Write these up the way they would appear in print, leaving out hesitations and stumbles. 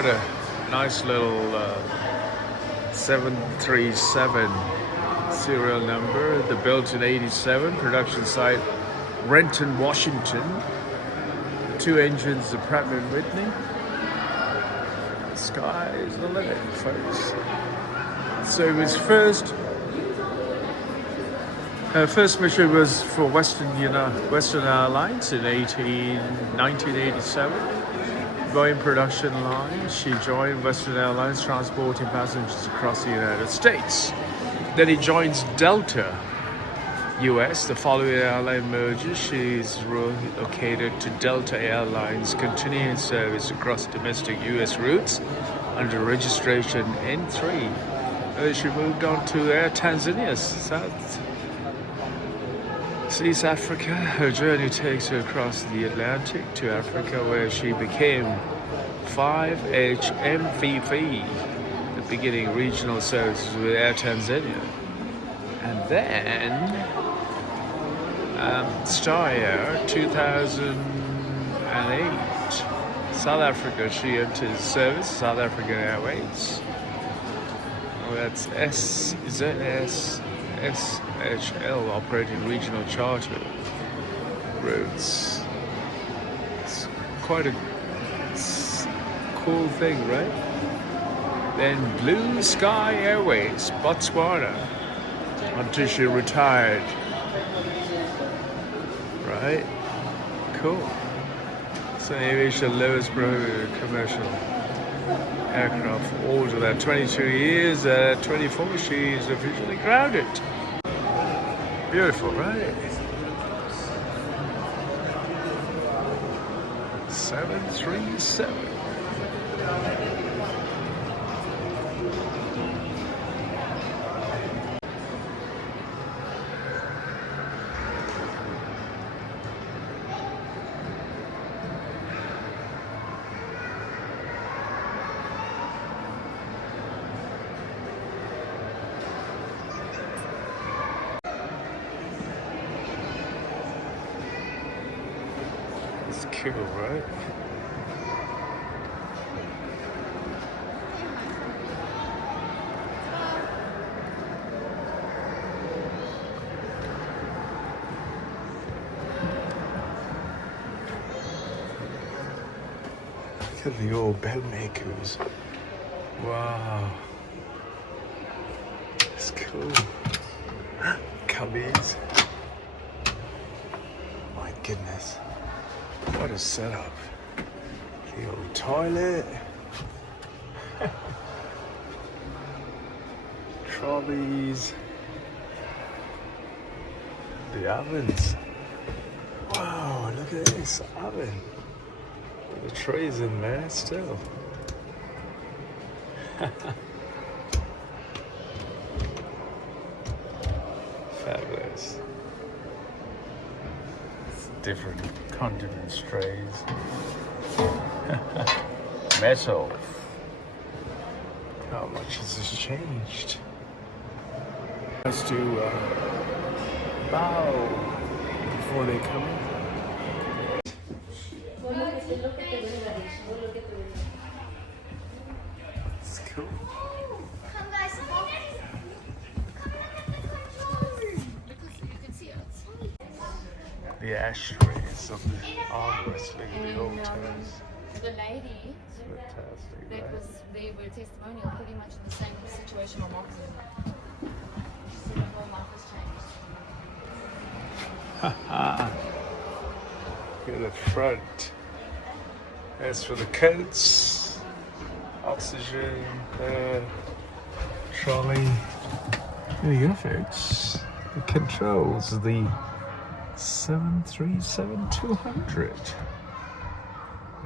quite a nice little 737 serial number. They're built in '87. Production site Renton, Washington. The two engines are Pratt & Whitney. The sky is the limit, folks. So it was first mission was for Western Airlines in 1987. Boeing production line. She joined Western Airlines transporting passengers across the United States. Then he joins Delta US. The following airline merger, she's relocated to Delta Airlines, continuing service across domestic US routes under registration N3. She moved on to Air Tanzania, East Africa. Her journey takes her across the Atlantic to Africa, where she became 5H MVP, the beginning regional services with Air Tanzania. And then Star Air 2008, South Africa. She enters service, South African Airways. That's SHL operating regional charter routes. It's quite a cool thing, right? Then Blue Sky Airways, Botswana, until she retired. Right? Cool. So aviation lowest prohibited commercial aircraft order that 22 years, 24 she's officially grounded. Beautiful, right? 737. It's cool, right? Look at the old bell makers. Wow. It's cool. Cubbies. My goodness. What a setup. The old toilet. Trolleys. The ovens. Wow, look at this oven. The trays in there still. Fabulous. It's different condiments trays. Metal. How much has this changed? Let's do bow before they come in. It's cool. Come guys, The ashtrays of the arm wrestling in the old times. The lady Fantastic, that right? was there with a testimonial pretty much in the same situation on Oxford. She said her whole life has changed. Look at the front. As for the coats, oxygen, trolley. There you go, folks. The controls, the 737-200.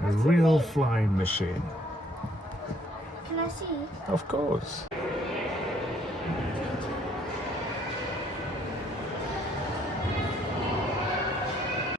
A real flying machine. can I see? Of course.